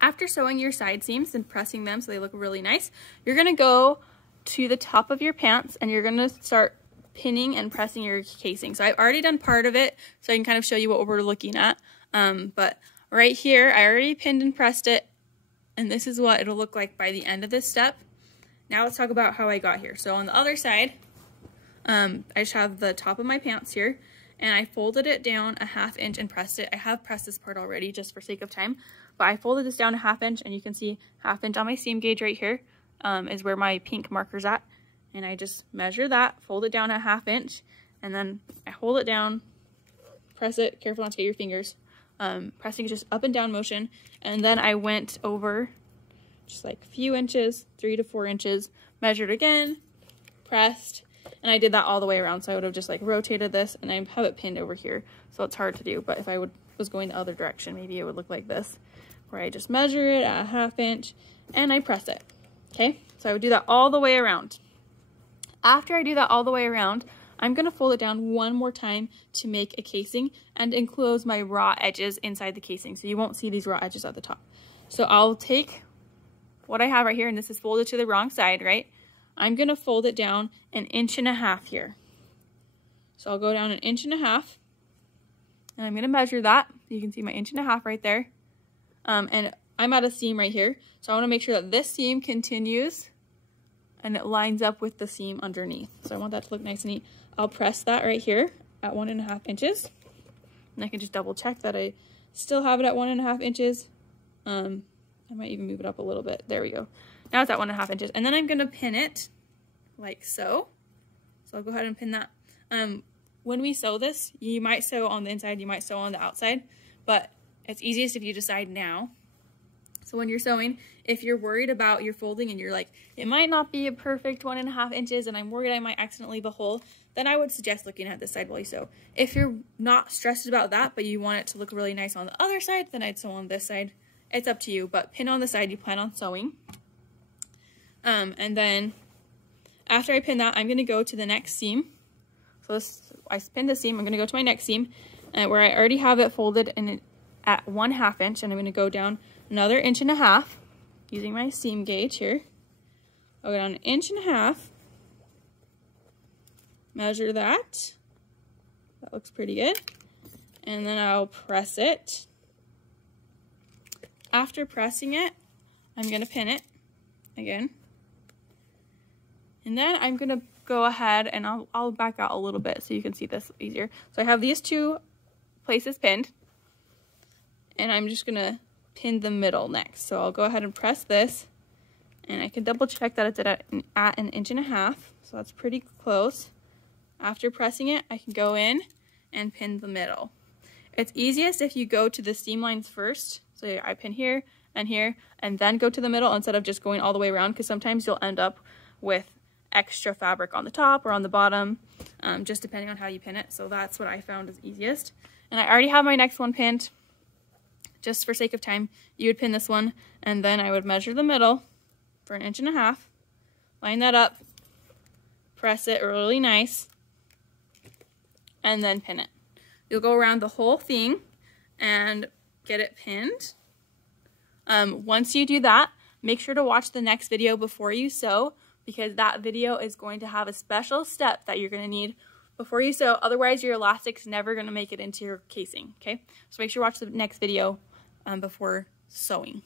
After sewing your side seams and pressing them so they look really nice, you're gonna go to the top of your pants and you're gonna start pinning and pressing your casing. So I've already done part of it, so I can kind of show you what we're looking at. But right here, I already pinned and pressed it, and this is what it'll look like by the end of this step. Now let's talk about how I got here. So on the other side, I just have the top of my pants here, and I folded it down a 1/2 inch and pressed it. I have pressed this part already just for sake of time, but I folded this down a 1/2 inch, and you can see 1/2 inch on my seam gauge right here is where my pink marker's at. And I just measure that, fold it down a 1/2 inch, and then I hold it down, press it, careful not to get your fingers, pressing just up and down motion, and then I went over just like a few inches, 3 to 4 inches, measured again, pressed, and I did that all the way around. So I would have just like rotated this, and I have it pinned over here, so it's hard to do, but if I was going the other direction, maybe it would look like this, where I just measure it at a 1/2 inch, and I press it, okay? So I would do that all the way around. After I do that all the way around, I'm going to fold it down one more time to make a casing and enclose my raw edges inside the casing, so you won't see these raw edges at the top. So I'll take what I have right here, and this is folded to the wrong side, right? I'm going to fold it down 1.5 inches here. So I'll go down 1.5 inches, and I'm going to measure that. You can see my 1.5 inches right there. And I'm at a seam right here, so I want to make sure that this seam continues and it lines up with the seam underneath. So I want that to look nice and neat. I'll press that right here at 1.5 inches. And I can just double check that I still have it at 1.5 inches. I might even move it up a little bit. There we go. Now it's at 1.5 inches. And then I'm gonna pin it like so. So I'll go ahead and pin that. When we sew this, you might sew on the inside, you might sew on the outside, but it's easiest if you decide now. So when you're sewing, if you're worried about your folding and you're like, it might not be a perfect 1.5 inches and I'm worried I might accidentally leave a hole, then I would suggest looking at this side while you sew. If you're not stressed about that, but you want it to look really nice on the other side, then I'd sew on this side. It's up to you, but pin on the side you plan on sewing. And then after I pin that, I'm gonna go to the next seam. So I pinned the seam, I'm gonna go to my next seam, where I already have it folded in at 1/2 inch, and I'm gonna go down another 1.5 inches using my seam gauge here. I'll go down 1.5 inches, measure that. That looks pretty good. And then I'll press it. After pressing it, I'm gonna pin it again. And then I'm gonna go ahead and I'll back out a little bit so you can see this easier. So I have these two places pinned, and I'm just gonna pin the middle next. So I'll go ahead and press this, and I can double check that it's at 1.5 inches, so that's pretty close. After pressing it, I can go in and pin the middle. It's easiest if you go to the seam lines first. So I pin here, and then go to the middle instead of just going all the way around, because sometimes you'll end up with extra fabric on the top or on the bottom, just depending on how you pin it. So that's what I found is easiest. And I already have my next one pinned. Just for sake of time, you would pin this one, and then I would measure the middle for 1.5 inches, line that up, press it really nice, and then pin it. You'll go around the whole thing and get it pinned. Once you do that, make sure to watch the next video before you sew, because that video is going to have a special step that you're going to need before you sew. Otherwise, your elastic's never going to make it into your casing, okay? So make sure to watch the next video before sewing.